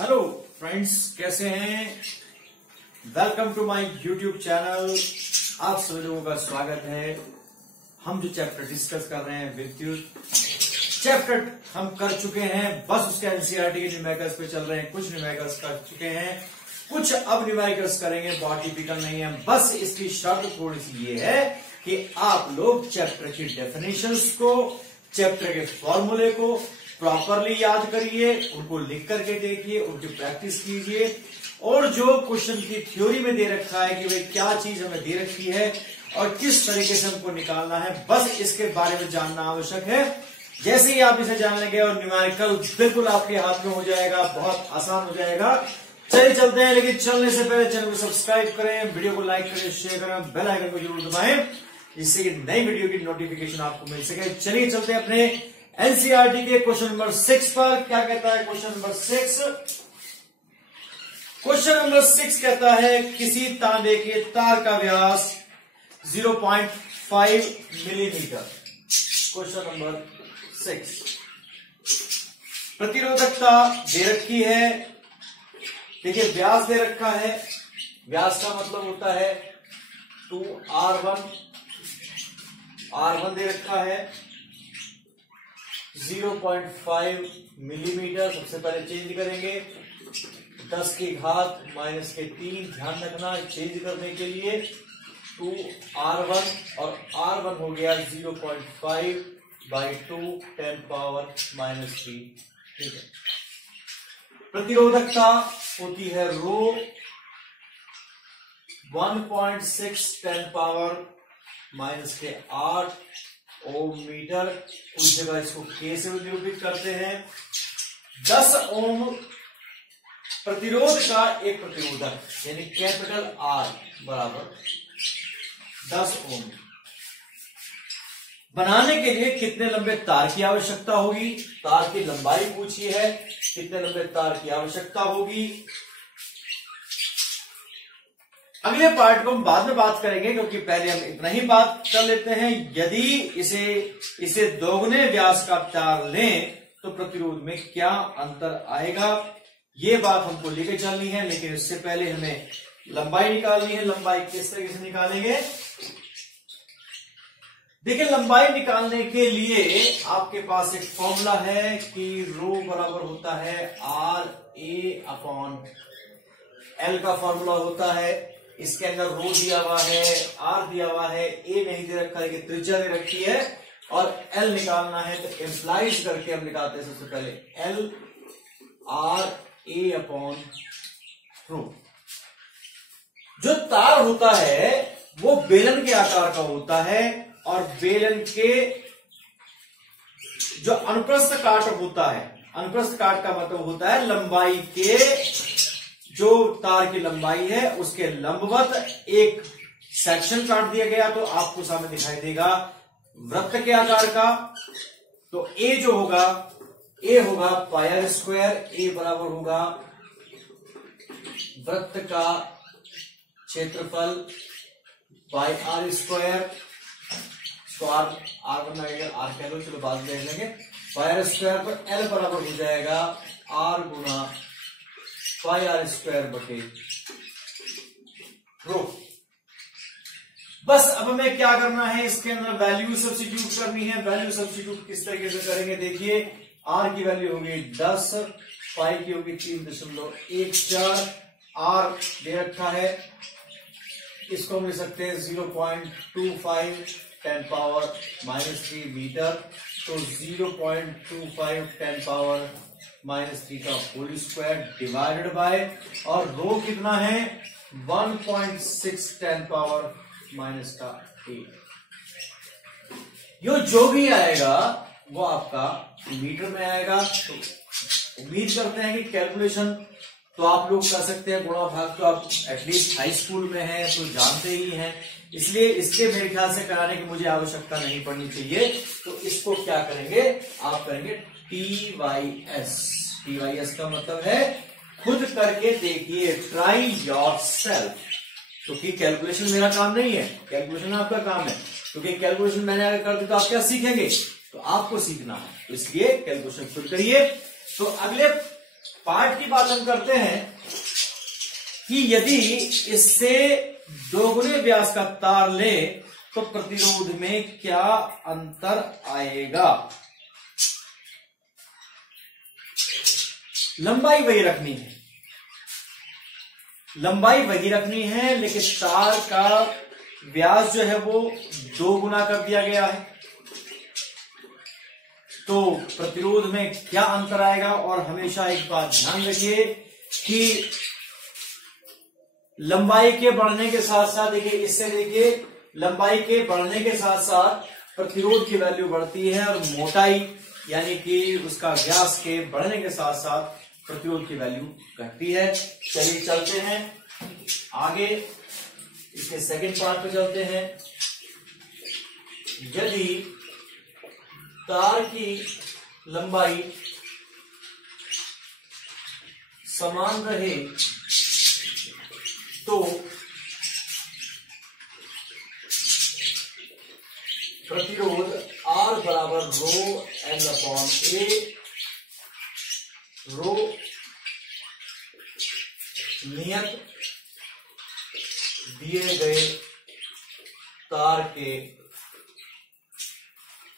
Hello friends, कैसे हैं? Welcome to my YouTube channel. आप सभी लोगों का स्वागत है। हम जो चैप्टर डिस्कस कर रहे हैं विद्युत चैप्टर हम कर चुके हैं, बस उसके एनसीईआरटी के न्यूमेरिकल्स पे चल रहे हैं। कुछ न्यूमेरिकल्स कर चुके हैं, कुछ अब न्यूमेरिकल्स करेंगे। बहुत डिफिकल्ट नहीं है, बस इसकी शर्त थोड़ी सी ये है कि आप लोग चैप्टर की डेफिनेशंस को, चैप्टर के फॉर्मूले को प्रॉपरली याद करिए, उनको लिख करके देखिए, उनकी प्रैक्टिस कीजिए। और जो क्वेश्चन की थ्योरी में दे रखा है कि भाई क्या चीज हमें दे रखी है और किस तरीके से हमको निकालना है, बस इसके बारे में जानना आवश्यक है। जैसे ही आप इसे जान लेंगे और न्यूमेरिकल बिल्कुल आपके हाथ में हो जाएगा, बहुत आसान हो जाएगा। चलिए चलते हैं, लेकिन चलने से पहले चैनल को सब्सक्राइब करें, वीडियो को लाइक करें, शेयर करें, बेल आइकन को जरूर दबाएं, जिससे कि नई वीडियो की नोटिफिकेशन आपको मिल सके। चलिए चलते हैं अपने एनसीईआरटी के क्वेश्चन नंबर 6 पर। क्या कहता है क्वेश्चन नंबर 6? क्वेश्चन नंबर 6 कहता है किसी तांबे के तार का व्यास 0.5 मिलीमीटर। क्वेश्चन नंबर 6, प्रतिरोधकता दे रखी है। देखिए, व्यास दे रखा है। व्यास का मतलब होता है 2R1। R1 दे रखा है 0.5 मिलीमीटर। सबसे पहले चेंज करेंगे 10 की घात -3। ध्यान रखना, चेंज करने के लिए 2R1 और R1 हो गया 0.5/2 10⁻⁻3। ठीक है। प्रतिरोधकता होती है रो 1.6 10⁻⁸ ओम मीटर। कुछ जगह इसको के से निरूपित करते हैं। 10 ओम प्रतिरोध का एक प्रतिरोधक, यानी कैपिटल R बराबर 10 ओम बनाने के लिए कितने लंबे तार की आवश्यकता होगी? तार की लंबाई पूछी है, कितने लंबे तार की आवश्यकता होगी। अगले पार्ट को हम बाद में बात करेंगे, क्योंकि पहले हम इतना ही बात कर लेते हैं। यदि इसे दोगुने व्यास का तार लें तो प्रतिरोध में क्या अंतर आएगा, ये बात हमको लेके चलनी है। लेकिन इससे पहले हमें लंबाई निकालनी है। लंबाई किस तरीके से निकालेंगे? देखिए, लंबाई निकालने के लिए आपके पास एक फॉर्मूला है कि रो बराबर होता है RA/L का फॉर्मूला होता है। इसके अंदर रो दिया हुआ है, R दिया हुआ है, A नहीं दे रखा है कि त्रिज्या दे रखी है, और L निकालना है। तो एम्प्लाइज करके हम निकालते हैं सबसे पहले LRA/रो। जो तार होता है वो बेलन के आकार का होता है, और बेलन के जो अनुप्रस्थ काट होता है, अनुप्रस्थ काट का मतलब होता है लंबाई के, जो तार की लंबाई है उसके लंबवत एक सेक्शन काट दिया गया तो आपको सामने दिखाई देगा वृत्त के आकार का। तो ए जो होगा, ए होगा πr²। ए बराबर होगा वृत्त का क्षेत्रफल πr²। तो R1 लगेगा, R कह लो, चलो बाद में देख लेंगे। πr² पर L बराबर हो जाएगा R गुना πr²/रो। बस अब हमें क्या करना है, इसके अंदर वैल्यू सब्स्टिट्यूट करनी है। वैल्यू सब्स्टिट्यूट किस तरीके से करेंगे? देखिए, R की वैल्यू होगी 10, पाई की होगी 3.14। R दे रखा है, इसको हम लिख सकते हैं 0.25 10⁻⁻3 मीटर। तो 0.25 10⁻⁻3 का होल स्क्वायर डिवाइडेड बाय, और रो कितना है 1.6 10⁻⁻8। जो भी आएगा वो आपका मीटर में आएगा। तो उम्मीद करते हैं कि कैलकुलेशन तो आप लोग कर सकते हैं। गुणा भाग तो आप एटलीस्ट हाई स्कूल में हैं तो जानते ही हैं, इसलिए इसके मेरे ख्याल से कराने की मुझे आवश्यकता नहीं पड़नी चाहिए। तो इसको क्या करेंगे, आप करेंगे TYS। TYS का मतलब है खुद करके देखिए, ट्राई योर सेल्फ। क्योंकि कैलकुलेशन मेरा काम नहीं है, कैलकुलेशन आपका काम है। क्योंकि कैलकुलेशन मैंने अगर कर दी तो आप क्या सीखेंगे? तो आपको सीखना है, इसलिए कैलकुलेशन खुद करिए। तो अगले पार्ट की बात हम करते हैं कि यदि इससे दोगुने व्यास का तार ले तो प्रतिरोध में क्या अंतर आएगा। लंबाई वही रखनी है, लंबाई वही रखनी है, लेकिन तार का व्यास जो है वो 2 गुना कर दिया गया है। तो प्रतिरोध में क्या अंतर आएगा। और हमेशा एक बात ध्यान रखिए कि लंबाई के बढ़ने के साथ साथ, देखिए इससे देखिए लंबाई के बढ़ने के साथ साथ प्रतिरोध की वैल्यू बढ़ती है, और मोटाई यानी कि उसका व्यास के बढ़ने के साथ साथ प्रतिरोध की वैल्यू घटती है। चलिए चलते हैं आगे, इसके सेकंड पार्ट पे चलते हैं। यदि तार की लंबाई समान रहे तो प्रतिरोध R बराबर रो L अपॉन A, रो नियत दिए गए तार के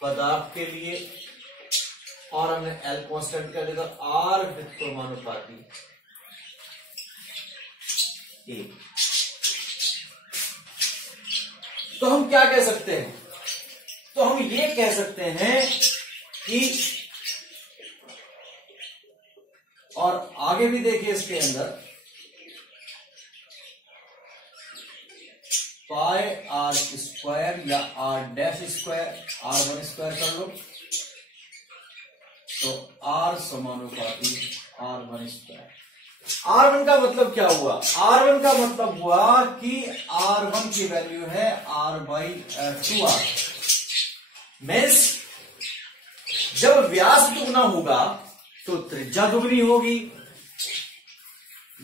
पदार्थ के लिए, और हमने L कांस्टेंट कर दिया, R व्युत्क्रमानुपाती A। तो हम क्या कह सकते हैं, तो हम ये कह सकते हैं कि, और आगे भी देखिए इसके अंदर पाई आर स्क्वायर या r dash square, R1 square कर लो तो R समानुपाती R1 स्क्वायर। R1 का मतलब क्या हुआ, R1 का मतलब हुआ कि R1 की वैल्यू है R/2R। मीन्स जब व्यास दुगना होगा तो त्रिज्या दुगनी होगी,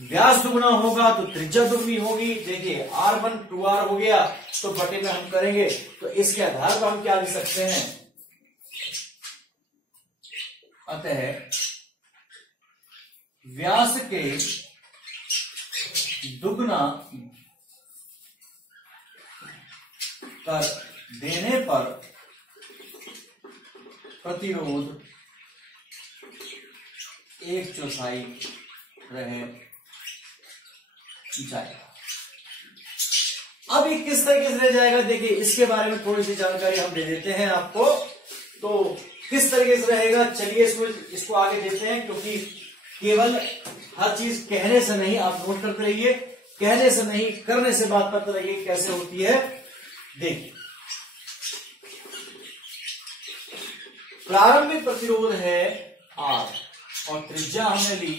व्यास दुगना होगा तो त्रिज्या दुगनी होगी। देखिए R1 2R हो गया, तो बटे में हम करेंगे तो इसके आधार पर हम क्या लिख सकते हैं, अतः व्यास के दुगना कर देने पर प्रतिरोध 1/4 रह जाएगा। अब ये किस तरीके से रह जाएगा, देखिए इसके बारे में थोड़ी सी जानकारी हम दे देते हैं आपको। तो किस तरीके से रहेगा, चलिए इसको आगे देते हैं, क्योंकि केवल हर चीज कहने से नहीं, आप नोट करते रहिए, कहने से नहीं करने से बात पता लगी कैसे होती है। देखिए प्रारंभिक प्रतिरोध है R और त्रिज्या हमने ली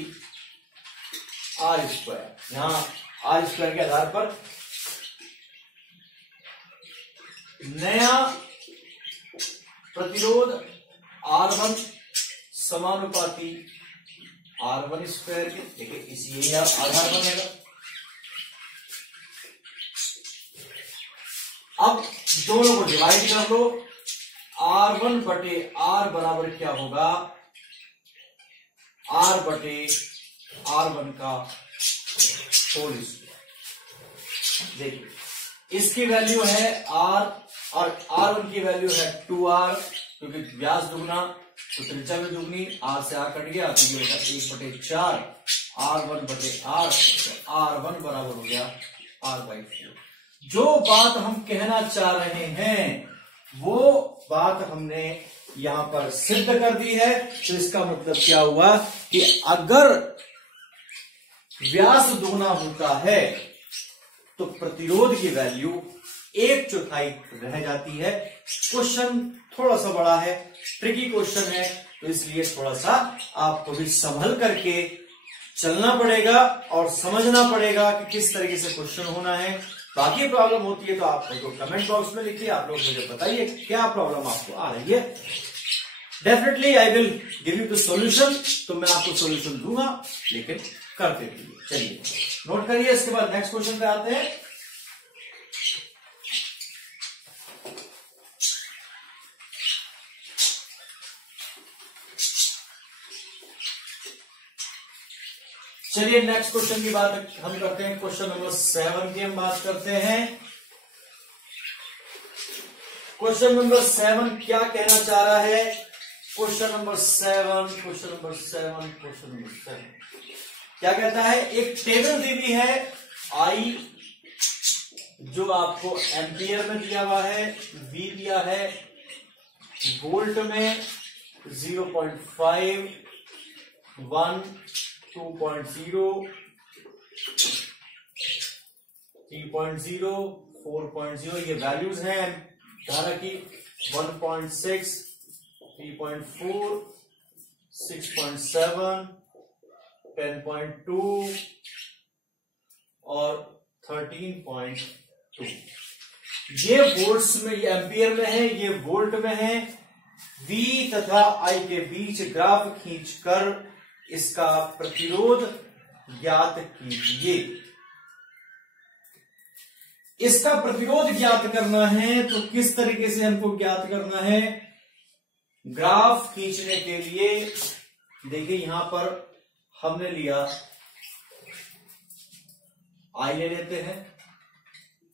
R²। यहां R² के आधार पर नया प्रतिरोध R1 समानुपाती R1² के, देखिए इसी यही आधार बनेगा। अब दोनों को डिवाइड कर लो, R1 बटे R बराबर क्या होगा, R बटे R1 का होल स्क्वायर। देखिए इसकी वैल्यू है R और R1 की वैल्यू है 2R, क्योंकि व्यास दुगना तो त्रिज्या भी दुगनी, R से R कट गया तो ये होगा 1/4 R1 बटे R, तो R1 बराबर हो गया R/4। जो बात हम कहना चाह रहे हैं वो बात हमने यहां पर सिद्ध कर दी है। तो इसका मतलब क्या हुआ कि अगर व्यास दुगना होता है तो प्रतिरोध की वैल्यू 1/4 रह जाती है। क्वेश्चन थोड़ा सा बड़ा है, ट्रिकी क्वेश्चन है, तो इसलिए थोड़ा सा आपको भी संभल करके चलना पड़ेगा और समझना पड़ेगा कि किस तरीके से क्वेश्चन होना है। बाकी प्रॉब्लम होती है तो आप तो कमेंट बॉक्स में लिखिए, आप लोग मुझे बताइए क्या प्रॉब्लम आपको आ रही है। Definitely I will give you the solution, तो मैं आपको सॉल्यूशन दूंगा, लेकिन करते रहिए। चलिए नोट करिए, इसके बाद नेक्स्ट क्वेश्चन पे आते हैं। चलिए नेक्स्ट क्वेश्चन की बात हम करते हैं। क्वेश्चन नंबर 7 की हम बात करते हैं। क्वेश्चन नंबर 7 क्या कहना चाह रहा है? क्वेश्चन नंबर 7 क्या कहता है? एक टेबल दी हुई है आई, जो आपको एम्पियर में दिया हुआ है, वी दिया है वोल्ट में 0.5, 1, 2.0, 3.0, 4.0 ये वैल्यूज हैं धारा की। 1.6, 3.4, 6.7, 10.2 और 13.2। ये वोल्ट्स में, ये एम्पियर में है, ये वोल्ट में है। V तथा I के बीच ग्राफ खींचकर इसका प्रतिरोध ज्ञात कीजिए। इसका प्रतिरोध ज्ञात करना है तो किस तरीके से हमको ज्ञात करना है? ग्राफ खींचने के लिए देखिए यहां पर हमने लिया I ले लेते हैं,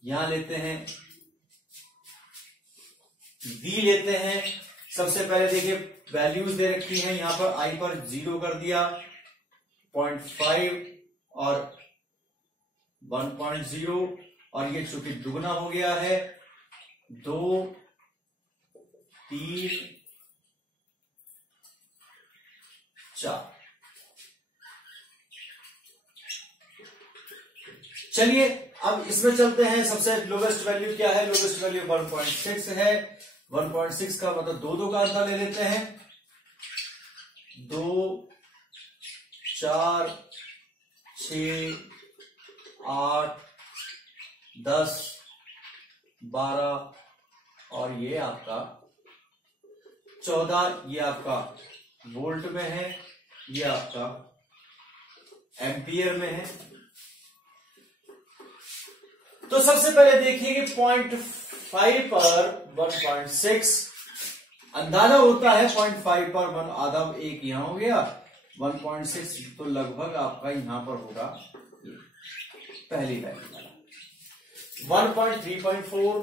यहां लेते हैं V लेते हैं। सबसे पहले देखिए वैल्यूज दे रखी हैं, यहां पर I पर 0 कर दिया, 0.5 और 1.0, और ये चूंकि दुगना हो गया है 2, 3, 4। चलिए अब इसमें चलते हैं। सबसे लोवेस्ट वैल्यू क्या है? लोवेस्ट वैल्यू 1.6 है। 1.6 का मतलब 2 का अंतर ले लेते हैं। 2, 4, 6, 8, 10, 12 और ये आपका 14। ये आपका वोल्ट में है, ये आपका एम्पियर में है। तो सबसे पहले देखिए कि 0.5 पर 1.6 अंदाजा होता है। 0.5 पर 1 आधा, 1 यहां हो गया, 1.6 तो लगभग आपका यहां पर होगा पहली वैल्यू। 1.3.4,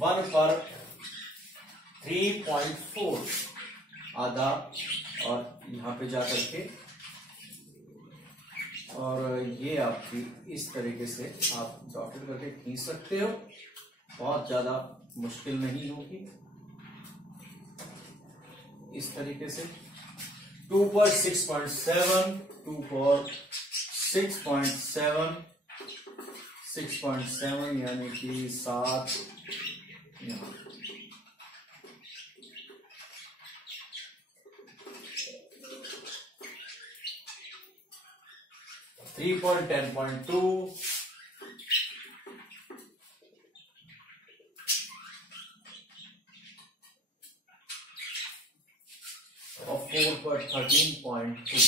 1 पर 3.4 आधा, और यहां पे जाकर के, और ये आपकी इस तरीके से आप डॉटेड करके खींच सकते हो, बहुत ज्यादा मुश्किल नहीं होगी। इस तरीके से 2 पर 6.7, 2 पर 6.7, 6.7 यानी कि 7 यहां। थ्री पॉइंट 10.2, और 4 पर 13.2।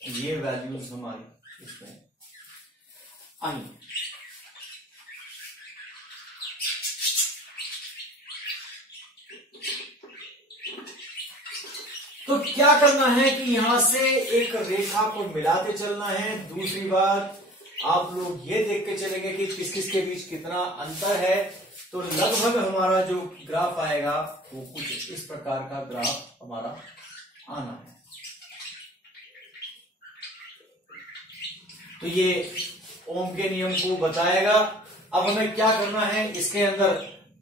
ये वैल्यूज हमारी इसमें आई। तो क्या करना है कि यहां से एक रेखा को मिलाते चलना है। दूसरी बात, आप लोग ये देख के चलेंगे कि किस किस के बीच कितना अंतर है। तो लगभग हमारा जो ग्राफ आएगा वो कुछ इस प्रकार का ग्राफ हमारा आना है। तो ये ओम के नियम को बताएगा। अब हमें क्या करना है, इसके अंदर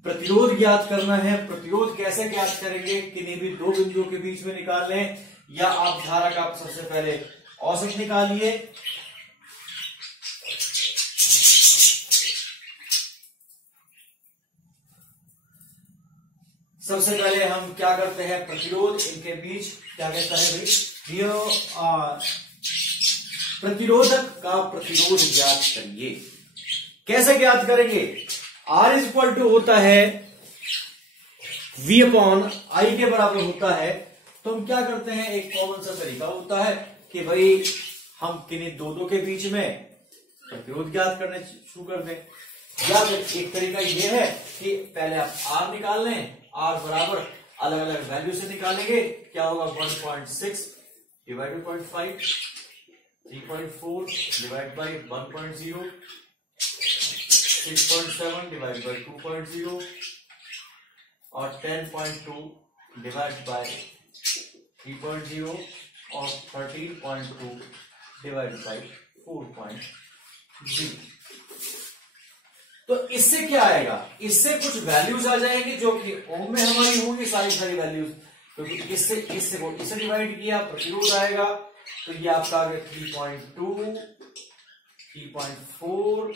प्रतिरोध ज्ञात करना है। प्रतिरोध कैसे ज्ञात करेंगे? किन्हीं भी दो बिंदुओं के बीच में निकाल लें, या आप धारा का सबसे पहले औसत निकालिए। सबसे पहले हम क्या करते हैं, प्रतिरोध इनके बीच क्या कहता है भाई, प्रतिरोधक का प्रतिरोध ज्ञात करिए। कैसे ज्ञात करेंगे? R इक्वल टू होता है V अपॉन I के बराबर होता है। तो हम क्या करते हैं, एक कॉमन सा तरीका होता है कि भाई हम किन्हीं दो के बीच में प्रतिरोध ज्ञात करने शुरू कर दें। या फिर एक तरीका यह है कि पहले आप R निकाल लें, R बराबर अलग अलग वैल्यू से निकालेंगे, क्या होगा 1.6 divide by 0.5, 3.4 divide by 1.0, 6.7 divide by 2.0 और 10.2 डिवाइड बाई 3.0 और 13.2 डिवाइड बाई 4.0। तो इससे क्या आएगा, इससे कुछ वैल्यूज आ जाएंगी जो कि ओम में हमारी होंगी सारी वैल्यूज, क्योंकि इससे डिवाइड किया प्रतिरोध आएगा। तो ये आपका आ गया 3.2, 3.4,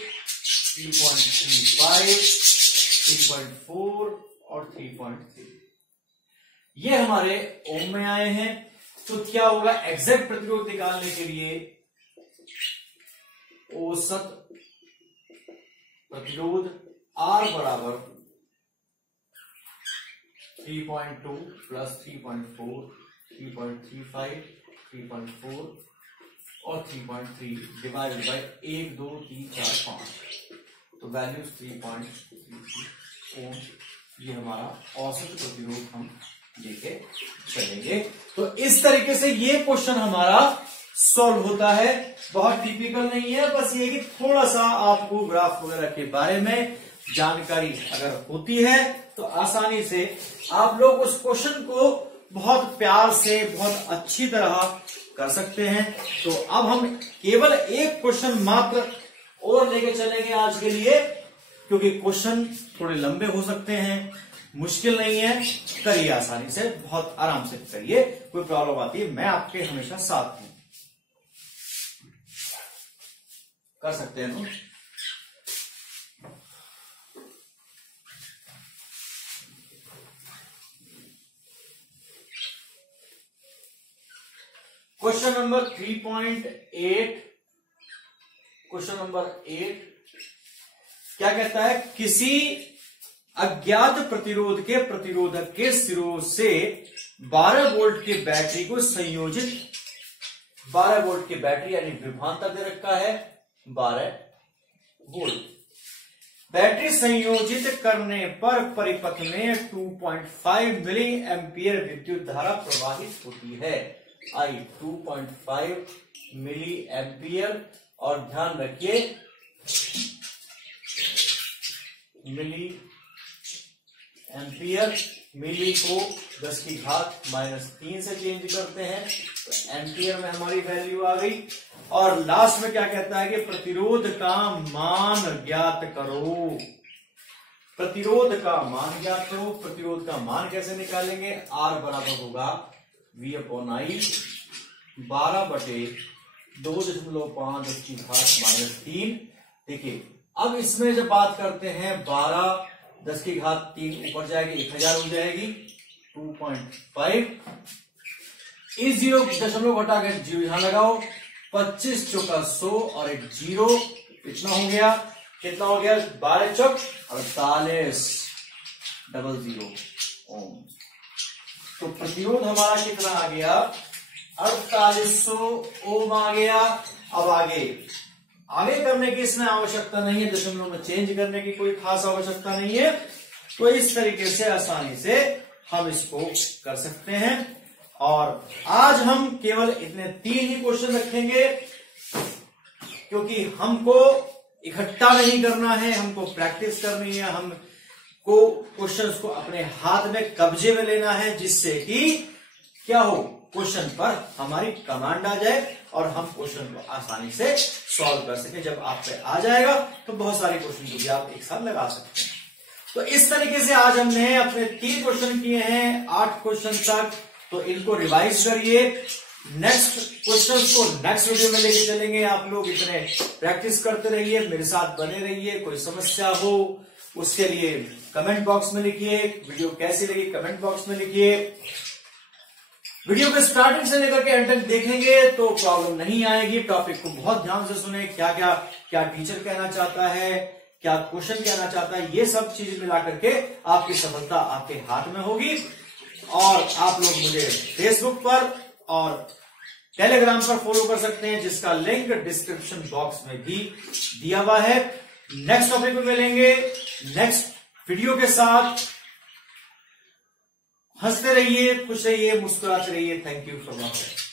3.35, 3.4 और 3.3, ये हमारे ओम में आए हैं। तो क्या होगा, एग्जैक्ट प्रतिरोध निकालने के लिए औसत प्रतिरोध R बराबर 3.2 प्लस 3.4, 3.35, 3.4 और 3.3 डिवाइडेड बाई 1, 2, 3, 4, 5, तो वैल्यूज 3.33 ओम, ये हमारा औसत प्रतिरोध हम लेके चलेंगे। तो इस तरीके से ये क्वेश्चन हमारा सॉल्व होता है। बहुत टिपिकल नहीं है, बस ये कि थोड़ा सा आपको ग्राफ वगैरह के बारे में जानकारी अगर होती है तो आसानी से आप लोग उस क्वेश्चन को बहुत प्यार से बहुत अच्छी तरह कर सकते हैं। तो अब हम केवल एक क्वेश्चन मात्र और लेके चलेंगे आज के लिए, क्योंकि क्वेश्चन थोड़े लंबे हो सकते हैं, मुश्किल नहीं है, करिए आसानी से, बहुत आराम से करिए, कोई प्रॉब्लम आती है मैं आपके हमेशा साथ हूं, कर सकते हैं ना। क्वेश्चन नंबर 3.8, क्वेश्चन नंबर 8 क्या कहता है, किसी अज्ञात प्रतिरोध के प्रतिरोधक के सिरों से 12 वोल्ट की बैटरी को संयोजित, 12 वोल्ट की बैटरी यानी विभवांतर दे रखा है 12 वोल्ट, बैटरी संयोजित करने पर परिपथ में 2.5 मिली एम्पियर विद्युत धारा प्रवाहित होती है। आई 2.5 मिली एम्पियर, और ध्यान रखिए मिली एम्पियर, मिली को 10 की घात -3 से चेंज करते हैं तो एम्पियर में हमारी वैल्यू आ गई। और लास्ट में क्या कहता है कि प्रतिरोध का मान ज्ञात करो, प्रतिरोध का मान ज्ञात करो। प्रतिरोध का मान कैसे निकालेंगे, R बराबर होगा V/I 12/2.5 10 की घात -3। देखिए अब इसमें जब बात करते हैं 12 10 की घात 3 ऊपर जाएगी 1000 हो जाएगी, 2.5 इस 0 दशमलव घटा के 0 यहां लगाओ, 25 चौका 100 और एक 0, कितना हो गया, कितना हो गया 12 चौक 48 00 ओम। तो प्रतिरोध हमारा कितना आ गया 4800 ओम आ गया। अब आगे करने की इसमें आवश्यकता नहीं है, दशमलव में चेंज करने की कोई खास आवश्यकता नहीं है। तो इस तरीके से आसानी से हम इसको कर सकते हैं। और आज हम केवल इतने 3 ही क्वेश्चन रखेंगे, क्योंकि हमको इकट्ठा नहीं करना है, हमको प्रैक्टिस करनी है, हमको क्वेश्चंस को अपने हाथ में कब्जे में लेना है, जिससे कि क्या हो, क्वेश्चन पर हमारी कमांड आ जाए और हम क्वेश्चन को आसानी से सॉल्व कर सके। जब आप पे आ जाएगा तो बहुत सारे क्वेश्चन को भी आप एक साथ लगा सकते हैं। तो इस तरीके से आज हमने अपने 3 क्वेश्चन किए हैं 8 क्वेश्चन तक। तो इनको रिवाइज करिए, नेक्स्ट क्वेश्चंस को नेक्स्ट वीडियो में लेके चलेंगे। आप लोग इतने प्रैक्टिस करते रहिए, मेरे साथ बने रहिए। कोई समस्या हो उसके लिए कमेंट बॉक्स में लिखिए, वीडियो कैसी लगी कमेंट बॉक्स में लिखिए। वीडियो के स्टार्टिंग से लेकर के एंड तक देखेंगे तो प्रॉब्लम नहीं आएगी। टॉपिक को बहुत ध्यान से सुने, क्या टीचर कहना चाहता है, क्या क्वेश्चन कहना चाहता है, ये सब चीज मिला करके आपकी सफलता आपके हाथ में होगी। और आप लोग मुझे फेसबुक पर और टेलीग्राम पर फॉलो कर सकते हैं, जिसका लिंक डिस्क्रिप्शन बॉक्स में भी दिया हुआ है। नेक्स्ट टॉपिक में मिलेंगे नेक्स्ट वीडियो के साथ। हंसते रहिए, खुश रहिए, मुस्कुराते रहिए। Thank you for watching.